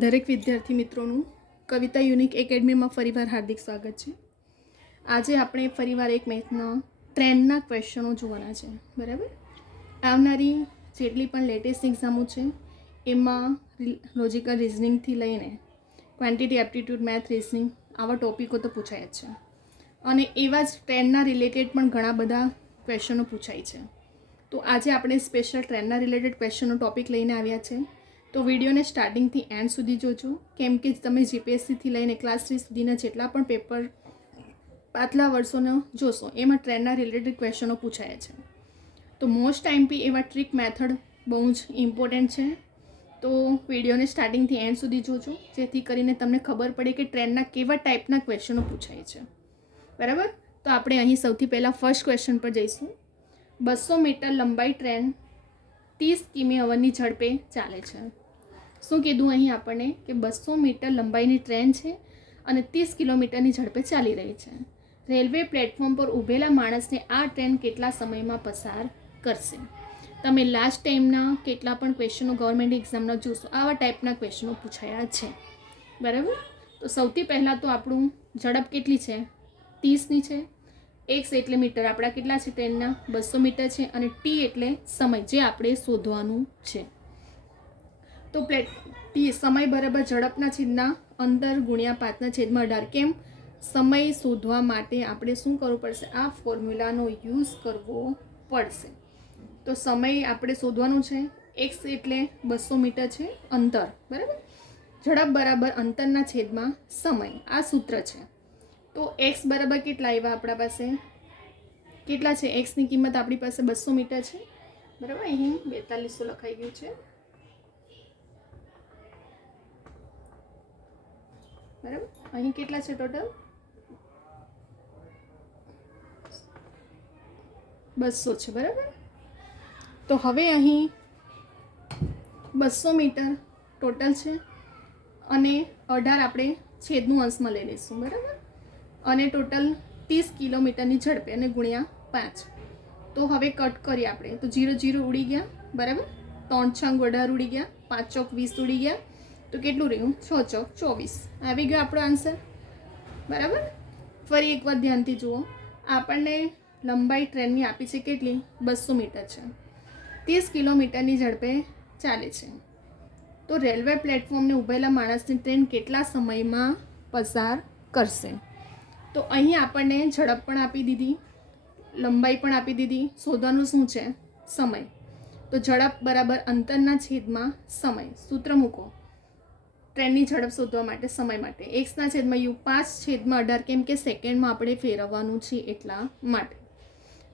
દરેક વિદ્યાર્થી મિત્રોનું કવિતા યુનિક એકેડમીમાં ફરીવાર હાર્દિક સ્વાગત છે. આજે આપણે ફરીવાર એક મેથના ટ્રેન્ડના ક્વેશ્ચનો જોવાના છે. બરાબર, આવનારી જેટલી પણ લેટેસ્ટ એક્ઝામો છે એમાં લોજિકલ રિઝનિંગથી લઈને ક્વોન્ટિટી એપ્ટિટ્યૂડ મેથ રિઝનિંગ આવા ટોપિકો તો પૂછાય જ છે, અને એવા જ ટ્રેન્ડના રિલેટેડ પણ ઘણા બધા ક્વેશ્ચનો પૂછાય છે. તો આજે આપણે સ્પેશિયલ ટ્રેન્ડના રિલેટેડ ક્વેશ્ચનનો ટોપિક લઈને આવ્યા છે. તો વિડીયોને સ્ટાર્ટિંગથી એન્ડ સુધી જોજો, કેમ કે તમે જીપીએસસીથી લઈને ક્લાસ 3 સુધીના જેટલા પણ પેપર પાછલા વર્ષોનો જોશો એમાં ટ્રેન્ડના રિલેટેડ ક્વેશ્ચનો પૂછાયા છે. તો મોસ્ટ ટાઈમથી એવા ટ્રીક મેથડ બહુ જ ઇમ્પોર્ટન્ટ છે. તો વિડીયોને સ્ટાર્ટિંગથી એન્ડ સુધી જોજો, જેથી કરીને તમને ખબર પડે કે ટ્રેન્ડના કેવા ટાઈપના ક્વેશ્ચનો પૂછાય છે. બરાબર, તો આપણે અહીં સૌથી પહેલાં ફર્સ્ટ ક્વેશ્ચન પર જઈશું. 200 મીટર લંબાઈ ટ્રેન 30 કિમી/ની ઝડપે ચાલે છે. શું કીધું અહીં આપણને કે 200 મીટર લંબાઈની ટ્રેન છે અને 30 કિલોમીટરની ઝડપે ચાલી રહી છે. રેલવે પ્લેટફોર્મ પર ઊભેલા માણસને આ ટ્રેન કેટલા સમયમાં પસાર કરશે? તમે લાસ્ટ ટાઈમના કેટલા પણ ક્વેશ્ચનો ગવર્મેન્ટ એક્ઝામના જોશો, આવા ટાઈપના ક્વેશ્ચનો પૂછાયા છે. બરાબર, તો સૌથી પહેલાં તો આપણું ઝડપ કેટલી છે? 30ની છે. એક્સ એટલે મીટર આપણા કેટલા છે ટ્રેનના? 200 મીટર છે. અને ટી એટલે સમય, જે આપણે શોધવાનું છે. તો સમય બરાબર ઝડપના છેદના અંતર ગુણ્યા 5/18. કેમ? સમય શોધવા માટે આપણે શું કરવું પડશે? આ ફોર્મ્યુલાનો યુઝ કરવો પડશે. તો સમય આપણે શોધવાનું છે. એક્સ એટલે 200 મીટર છે અંતર, બરાબર. ઝડપ બરાબર અંતરના છેદમાં સમય, આ સૂત્ર છે. તો એક્સ બરાબર કેટલા આવ્યા આપણા પાસે? કેટલા છે? એક્સની કિંમત આપણી પાસે 200 મીટર છે. બરાબર, અહીં 4200 લખાઈ ગયું છે. બરાબર, અહીં કેટલા છે ટોટલ? 200 છે. બરાબર, તો હવે અહીં 200 મીટર ટોટલ છે અને 18 આપણે છેદનું અંશમાં લઈ લઈશું. બરાબર, અને ટોટલ 30 કિલોમીટરની ઝડપે અને ગુણ્યા 5. તો હવે કટ કરીએ આપણે, તો 0 0 ઉડી ગયા. બરાબર, 3 6 18 ઉડી ગયા, 5 ચોક 20 ઉડી ગયા. તો કેટલું રહ્યું? 6 ચોક 24. આવી ગયો આપણો આન્સર. બરાબર, ફરી એકવાર ધ્યાનથી જુઓ. આપણને લંબાઈ ટ્રેનની આપી છે કેટલી? 200 મીટર છે. 30 કિલોમીટરની ઝડપે ચાલે છે. તો રેલવે પ્લેટફોર્મને ઊભેલા માણસની ટ્રેન કેટલા સમયમાં પસાર કરશે? તો અહીં આપણને ઝડપ પણ આપી દીધી, લંબાઈ પણ આપી દીધી. શોધવાનું શું છે? સમય. તો ઝડપ બરાબર અંતરના છેદમાં સમય. સૂત્ર મૂકો ટ્રેનની ઝડપ શોધવા માટે, સમય માટે. એક્સના છેદમાં યુ, 5/18. કેમ કે સેકન્ડમાં આપણે ફેરવવાનું છે એટલા માટે.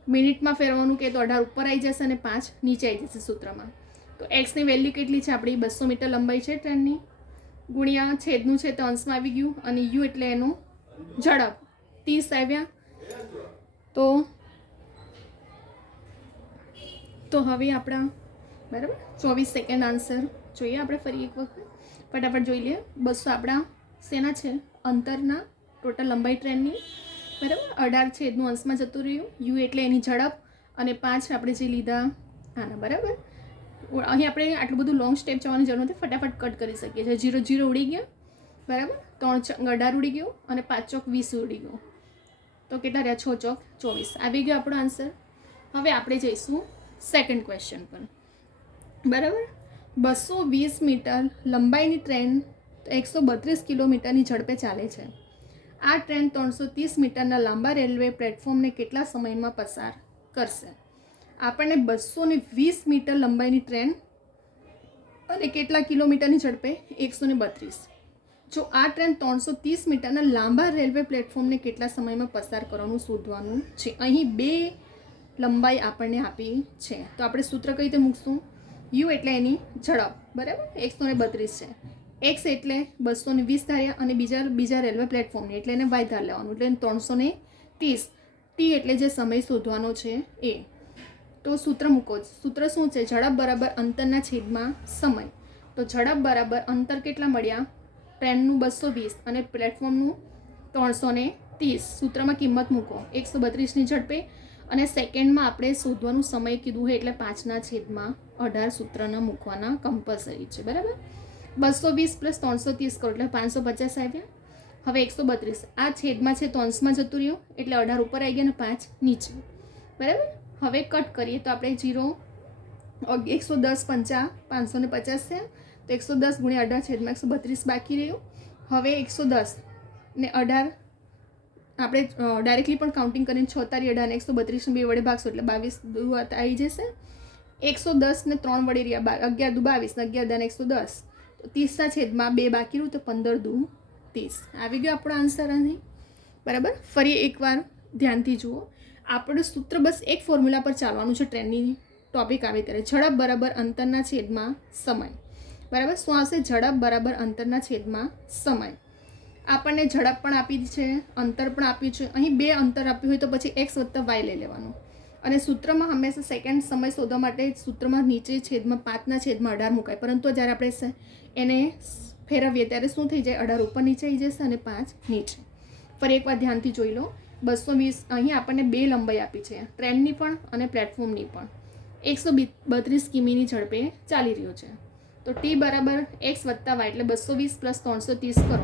મિનિટમાં ફેરવવાનું કે તો 18 ઉપર આવી જશે અને 5 નીચે આવી જશે સૂત્રમાં. તો એક્સની વેલ્યુ કેટલી છે આપણી? 200 મીટર લંબાઈ છે ટ્રેનની, ગુણ્યા છેદનું છે તો અંશમાં આવી ગયું, અને યુ એટલે એનું ઝડપ 30 આવ્યા. તો હવે આપણા બરાબર 24 સેકન્ડ આન્સર જોઈએ આપણે ફરી એક વખત, ફટાફટ જોઈ લઈએ. 200 આપણા શેના છે? અંતરના, ટોટલ લંબાઈ ટ્રેનની. બરાબર, 18 છેદનું અંશમાં જતું રહ્યું, યુ એટલે એની ઝડપ, અને 5 આપણે જે લીધા આના. બરાબર, અહીં આપણે આટલું બધું લોંગ સ્ટેપ જવાની જરૂર નથી, ફટાફટ કટ કરી શકીએ છીએ. 0 0 ઉડી ગયા. બરાબર, 3 6 18 ઉડી ગયો, અને 5 ચોક 20 ઉડી ગયો. તો કેટલા રહ્યા? 6 ચોક 24. આવી ગયો આપણો આન્સર. હવે આપણે જઈશું સેકન્ડ ક્વેશ્ચન પર. બરાબર, 220 મીટર લંબાઈની ટ્રેન 132 કિલોમીટરની ઝડપે ચાલે છે. આ ટ્રેન 330 મીટરના લાંબા રેલવે પ્લેટફોર્મને કેટલા સમયમાં પસાર કરશે? આપણને 220 મીટર લંબાઈની ટ્રેન અને કેટલા કિલોમીટરની ઝડપે? 132. જો આ ટ્રેન 330 મીટરના લાંબા રેલવે પ્લેટફોર્મને કેટલા સમયમાં પસાર કરવાનું શોધવાનું છે. અહીં 2 લંબાઈ આપણને આપી છે, તો આપણે સૂત્ર કઈ રીતે મૂકશું? યુ એટલે એની ઝડપ, બરાબર, 132 છે. એક્સ એટલે 220 ધાર્યા, અને બીજા રેલવે પ્લેટફોર્મની એટલે એને વાય ધાર લેવાનું, એટલે 330. ટી એટલે જે સમય શોધવાનો છે એ. તો સૂત્ર મૂકો. સૂત્ર શું છે? ઝડપ બરાબર અંતરના છેદમાં સમય. તો ઝડપ બરાબર અંતર કેટલા મળ્યા? ટ્રેનનું 220 અને પ્લેટફોર્મનું 330. સૂત્રમાં કિંમત મૂકો 132ની ઝડપે, અને સેકન્ડમાં આપણે શોધવાનું સમય કીધું હોય એટલે 5/18 સૂત્રના મૂકવાના કમ્પલસરી છે. બરાબર, 220 + 330 કરો એટલે 550 આવ્યા. હવે 132 આ છેદમાં છે તો અંશમાં જતું રહ્યું એટલે 18 ઉપર આવી ગયા ને 5 નીચે. બરાબર. હવે કટ કરીએ તો આપણે 0 110 50 550 થયા તો 110 × 18 છેદમાં 132 બાકી રહ્યું. હવે 110 ને 18 આપણે ડાયરેક્ટલી પણ કાઉન્ટિંગ કરીને 6 × 18 ને 132 ને 2 વડે ભાગશો એટલે 22 આવી જશે. 110 ને 3 વડે રહ્યા 11 દુ 22 ને 11 ને 110 તો 30 છેદમાં 2 બાકી રહ્યું તો 15 દુ 30 આવી ગયો આપણો આન્સર અહીં. બરાબર. ફરી એકવાર ધ્યાનથી જુઓ. આપણું સૂત્ર બસ એક ફોર્મ્યુલા પર ચાલવાનું છે. ટ્રેનની ટોપિક આવે ત્યારે ઝડપ બરાબર અંતરના છેદમાં સમય. બરાબર. શું આવશે? ઝડપ બરાબર અંતરના છેદમાં સમય. આપણને ઝડપ પણ આપી છે, અંતર પણ આપ્યું છે. અહીં 2 અંતર આપ્યું હોય તો પછી x + y લઈ લેવાનું. અને સૂત્રમાં હંમેશા સેકન્ડ સમય શોધવા માટે સૂત્રમાં નીચે છેદમાં 5/18 મુકાય, પરંતુ જ્યારે આપણે એને ફેરવીએ ત્યારે શું થઈ જાય? 18 ઉપર નીચે આવી જશે અને 5 નીચે. ફરી એકવાર ધ્યાનથી જોઈ લો. 220 અહીં આપણને 2 લંબાઈ આપી છે, ટ્રેનની પણ અને પ્લેટફોર્મની પણ. 132 કિમીની ઝડપે ચાલી રહ્યો છે. તો t બરાબર x + y એટલે 220 + 330 કરો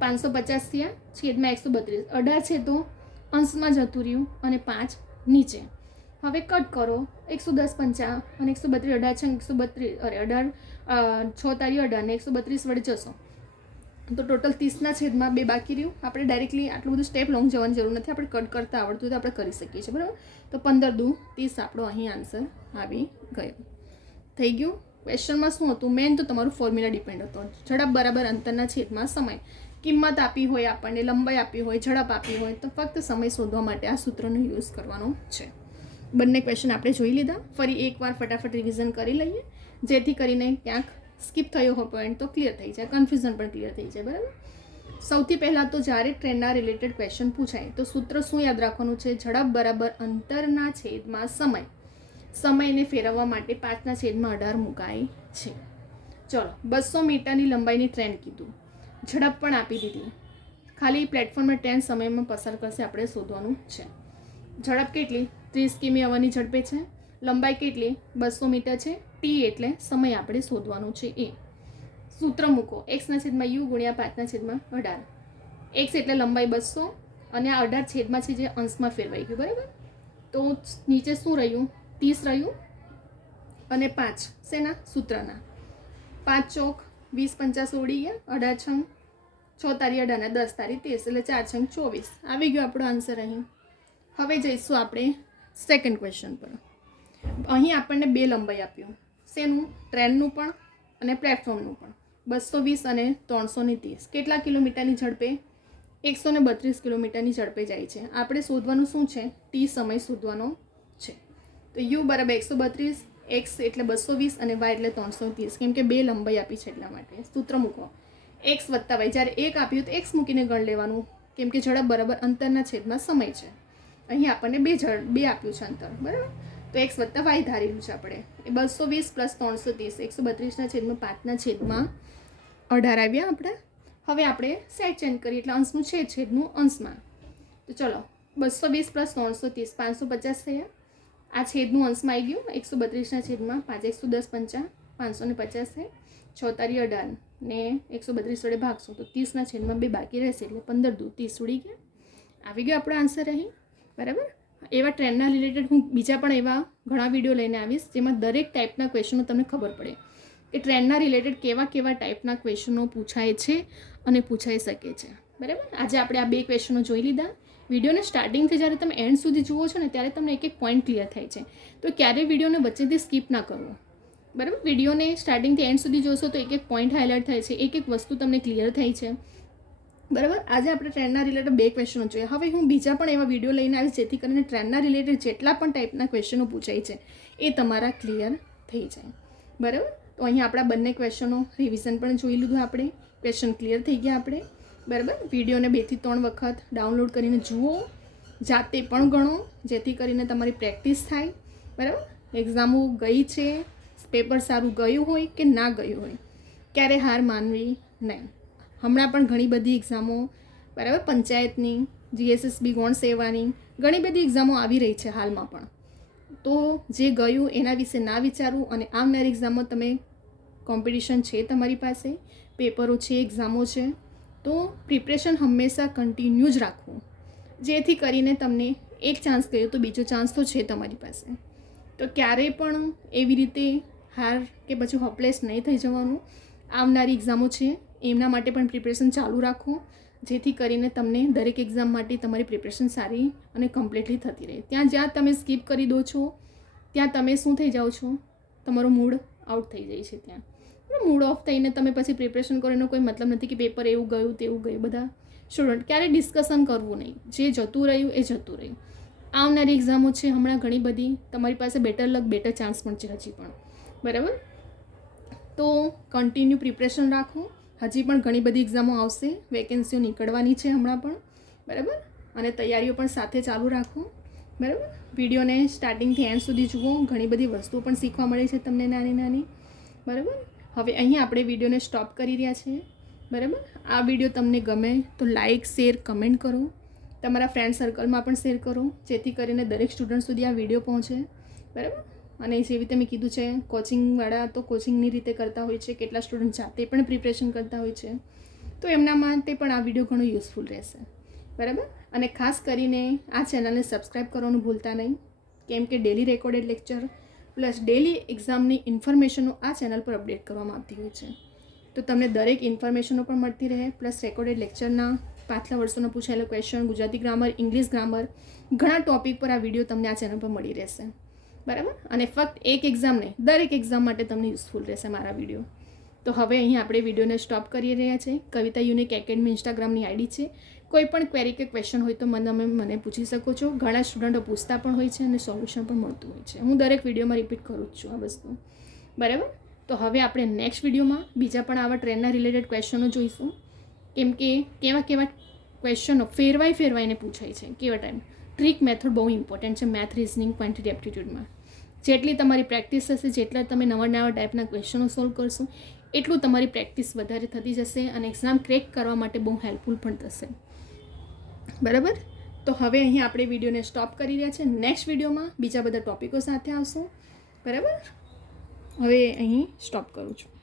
550 થયા છેદમાં 132. 18 છે તો અંશમાં જતું રહ્યું અને 5 નીચે. હવે કટ કરો 110 50 અને 132 18 132 અરે 18 6 તારી 18 ને 132 વડે જશો તો ટોટલ 30 છેદમાં 2 બાકી રહ્યું. આપણે ડાયરેક્ટલી આટલું બધું સ્ટેપ લોંગ જવાની જરૂર નથી. આપણે કટ કરતા આવડતું તો આપણે કરી શકીએ છીએ. બરાબર. તો 15 દુ 30 આપણો અહીં આન્સર આવી ગયો. થઈ ગયું. ક્વેશ્ચનમાં શું હતું? મેન તો તમારું ફોર્મ્યુલા ડિપેન્ડ હતો. ઝડપ બરાબર અંતરના છેદમાં સમય. કિંમત આપી હોય, આપણને લંબાઈ આપી હોય, ઝડપ આપી હોય તો ફક્ત સમય શોધવા માટે આ સૂત્રનો યુઝ કરવાનો છે. બંને ક્વેશ્ચન આપણે જોઈ લીધા. ફરી એકવાર ફટાફટ રિવિઝન કરી લઈએ જેથી કરીને ક્યાંક સ્કીપ થયો હોય પોઈન્ટ તો ક્લિયર થઈ જાય, કન્ફ્યુઝન પણ ક્લિયર થઈ જાય. બરાબર. સૌથી પહેલાં તો જ્યારે ટ્રેનના રિલેટેડ ક્વેશ્ચન પૂછાય તો સૂત્ર શું યાદ રાખવાનું છે? ઝડપ બરાબર અંતરના છેદમાં સમય. સમયને ફેરવવા માટે 5/18 મુકાય છે. ચલો, 200 મીટરની લંબાઈની ટ્રેન કીધું, ઝડપ પણ આપી દીધી. ખાલી પ્લેટફોર્મમાં ટ્રેન સમયમાં પસાર કરશે આપણે શોધવાનું છે. ઝડપ કેટલી? 30 કિમી અવરની ઝડપે છે. લંબાઈ કેટલી? 200 મીટર છે. ટી એટલે સમય આપણે શોધવાનું છે એ. સૂત્ર મૂકો x/u × 5/18. x એટલે લંબાઈ 200 અને આ 18 છેદમાં છે જે અંશમાં ફેરવાઈ ગયું. બરાબર. તો નીચે શું રહ્યું? 30 રહ્યું અને 5 શેના? સૂત્રના. 5 ચોક 20 50 ઉડી ગયા. 18 6 તારી 18 ને 10 તારી 30 એટલે 4 છંગ 24 આવી ગયો આપણો આન્સર અહીં. હવે જઈશું આપણે સેકન્ડ ક્વેશ્ચન પર. અહીં આપણને 2 લંબાઈ આપ્યું. શેનું? ટ્રેનનું પણ અને પ્લેટફોર્મનું પણ. 220 અને 330. કેટલા કિલોમીટરની ઝડપે? 132 કિલોમીટરની ઝડપે જાય છે. આપણે શોધવાનું શું છે? ટી સમય શોધવાનો છે. તો u બરાબર 132, x એટલે 220 અને y એટલે 330. કેમ કે 2 લંબાઈ આપી છે એટલા માટે. સૂત્ર મૂકો x + y. જ્યારે 1 આપ્યું તો x મૂકીને ગણ લેવાનું કેમ કે ઝડપ બરાબર અંતરના છેદમાં સમય છે. અહીં આપણને 2 આપ્યું છે અંતર. બરાબર. તો x + y ધારેલું છે આપણે. એ 220 + 330 132 છેદમાં 5/18 આવ્યા આપણે. હવે આપણે સાઈડ ચેન્જ કરીએ એટલે અંશનું છેદનું અંશમાં. તો ચલો 220 + 330 550 થયા. આ છેદનું અંશમાં આવી ગયું. 132 છેદમાં 5 110 50 550 થાય. 6 તારી 18 ને 132 વડે ભાગશું તો 30 છેદમાં 2 બાકી રહેશે એટલે 15 દુ 30 ઉડી ગયા. આવી ગયો આપણો આન્સર અહીં. બરાબર. એવા ટ્રેનના રિલેટેડ હું બીજા પણ એવા ઘણા વિડીયો લઈને આવીશ જેમાં દરેક ટાઈપના ક્વેશ્ચનો તમને ખબર પડે કે ટ્રેનના રિલેટેડ કેવા કેવા ટાઈપના ક્વેશ્ચનો પૂછાય છે અને પૂછાઈ શકે છે. બરાબર. આજે આપણે આ 2 ક્વેશ્ચનો જોઈ લીધા. વિડીયોને સ્ટાર્ટિંગથી જ્યારે તમે એન્ડ સુધી જુઓ છો ને ત્યારે તમને એક એક પોઈન્ટ ક્લિયર થાય છે. તો ક્યારેય વિડીયોને વચ્ચેથી સ્કીપ ના કરવો. બરાબર. વિડીયોને સ્ટાર્ટિંગથી એન્ડ સુધી જોશો તો એક એક પોઈન્ટ હાઇલાઇટ થાય છે, એક એક વસ્તુ તમને ક્લિયર થાય છે. બરાબર. આજે આપણે ટ્રેનના રિલેટેડ 2 ક્વેશ્ચનો જોઈએ. હવે હું બીજા પણ એવા વિડીયો લઈને આવીશ જેથી કરીને ટ્રેનના રિલેટેડ જેટલા પણ ટાઈપના ક્વેશ્ચનો પૂછાય છે એ તમારા ક્લિયર થઈ જાય. બરાબર. તો અહીં આપણા બંને ક્વેશ્ચનો રિવિઝન પણ જોઈ લીધું આપણે. ક્વેશ્ચન ક્લિયર થઈ ગયા આપણે. બરાબર. વિડીયોને 2 થી 3 વખત ડાઉનલોડ કરીને જુઓ, જાતે પણ ગણો જેથી કરીને તમારી પ્રેક્ટિસ થાય. બરાબર. એક્ઝામો ગઈ છે, પેપર સારું ગયું હોય કે ના ગયું હોય, ક્યારે હાર માનવી નહીં. હમણાં પણ ઘણી બધી એક્ઝામો, બરાબર, પંચાયતની, GSSB ગૌણ સેવાની ઘણી બધી એક્ઝામો આવી રહી છે હાલમાં પણ. તો જે ગયું એના વિશે ના વિચારવું અને આવનારી એક્ઝામો તમે કોમ્પિટિશન છે તમારી પાસે, પેપરો છે, એક્ઝામો છે, તો પ્રિપરેશન હંમેશા કન્ટિન્યુ જ રાખવું, જેથી કરીને તમને એક ચાન્સ ગયો તો બીજો ચાન્સ તો છે તમારી પાસે. તો ક્યારેય પણ એવી રીતે હાર કે પછી હોપલેસ નહીં થઈ જવાનું. આવનારી એક્ઝામો છે એમના માટે પણ પ્રિપરેશન ચાલુ રાખો, જેથી કરીને તમને દરેક એક્ઝામ માટે તમારી પ્રિપરેશન સારી અને કમ્પ્લીટલી થતી રહે. જ્યાં તમે સ્કીપ કરી દો છો ત્યાં તમે શું થઈ જાઓ છો, તમારો મૂડ આઉટ થઈ જાય છે. ત્યાં મૂડ ઓફ થઈને તમે પછી પ્રિપરેશન કરો એનો કોઈ મતલબ નથી કે પેપર એવું ગયું તેવું ગયું. બધા સ્ટુડન્ટ ક્યારેય ડિસ્કશન કરવું નહીં, જે જતું રહ્યું એ જતું રહ્યું. આવનારી એક્ઝામો છે હમણાં ઘણી બધી, તમારી પાસે બેટર લક બેટર ચાન્સ પણ છે હજી પણ, બરાબર. તો કન્ટિન્યુ પ્રિપરેશન રાખો. હજી પણ ઘણી બધી એક્ઝામો આવશે, વેકેન્સીઓ નીકળવાની છે હમણાં પણ, બરાબર. અને તૈયારીઓ પણ સાથે ચાલુ રાખો, બરાબર. વિડીયોને સ્ટાર્ટિંગથી એન્ડ સુધી જુઓ, ઘણી બધી વસ્તુઓ પણ શીખવા મળે છે તમને નાની નાની, બરાબર. હવે અહીં આપણે વિડીયોને સ્ટોપ કરી રહ્યા છીએ, બરાબર. આ વિડીયો તમને ગમે તો લાઇક, શેર, કમેન્ટ કરો, તમારા ફ્રેન્ડ સર્કલમાં પણ શેર કરો, જેથી કરીને દરેક સ્ટુડન્ટ સુધી આ વિડીયો પહોંચે, બરાબર. અને જેવી રીતે મેં કીધું છે, કોચિંગવાળા તો કોચિંગની રીતે કરતા હોય છે, કેટલા સ્ટુડન્ટ જાતે પણ પ્રિપરેશન કરતા હોય છે, તો એમના માટે પણ આ વિડીયો ઘણો યુઝફુલ રહેશે, બરાબર. અને ખાસ કરીને આ ચેનલને સબસ્ક્રાઈબ કરવાનું ભૂલતા નહીં, કેમ કે daily recorded lecture plus daily એક્ઝામની ઇન્ફોર્મેશનો આ ચેનલ પર અપડેટ કરવામાં આવતી હોય છે. તો તમને દરેક ઇન્ફોર્મેશનો પણ મળતી રહે, પ્લસ રેકોર્ડેડ લેક્ચરના પાછલા વર્ષોના પૂછાયેલા question, Gujarati grammar, English grammar, ઘણા ટોપિક પર આ વિડીયો તમને આ ચેનલ પર મળી રહેશે, બરાબર. અને ફક્ત એક એક્ઝામ નહીં, દરેક એક્ઝામ માટે તમને યુઝફુલ રહેશે મારા વિડીયો. તો હવે અહીં આપણે વિડીયોને સ્ટોપ કરી રહ્યા છીએ. કવિતા યુનિક એકેડમી ઇન્સ્ટાગ્રામની આઈડી છે. કોઈ પણ ક્વેરી કે ક્વેશ્ચન હોય તો મને પૂછી શકો છો. ઘણા સ્ટુડન્ટો પૂછતા પણ હોય છે અને સોલ્યુશન પણ મળતું હોય છે. હું દરેક વિડીયોમાં રિપીટ કરું જ છું આ વસ્તુ, બરાબર. તો હવે આપણે નેક્સ્ટ વિડીયોમાં બીજા પણ આવા ટ્રેનના રિલેટેડ ક્વેશ્ચનો જોઈશું, કેમ કે કેવા ક્વેશ્ચનો ફેરવાઈને પૂછાય છે, કેવા ટાઈમ. ટ્રીક મેથડ બહુ ઇમ્પોર્ટન્ટ છે મેથ, રિઝનિંગ, ક્વોન્ટિટી એપ્ટિટ્યૂડમાં. જેટલી તમારી પ્રેક્ટિસ હશે, જેટલા તમે નવા ટાઈપના ક્વેશ્ચનો સોલ્વ કરશો, એટલું તમારી પ્રેક્ટિસ વધારે થતી જશે અને એક્ઝામ ક્રેક કરવા માટે બહુ હેલ્પફુલ પણ થશે, બરાબર. તો હવે અહીં આપણે વિડીયોને સ્ટોપ કરી રહ્યા છીએ. નેક્સ્ટ વિડીયોમાં બીજા બધા ટોપિકો સાથે આવશું, બરાબર. હવે અહીં સ્ટોપ કરું છું.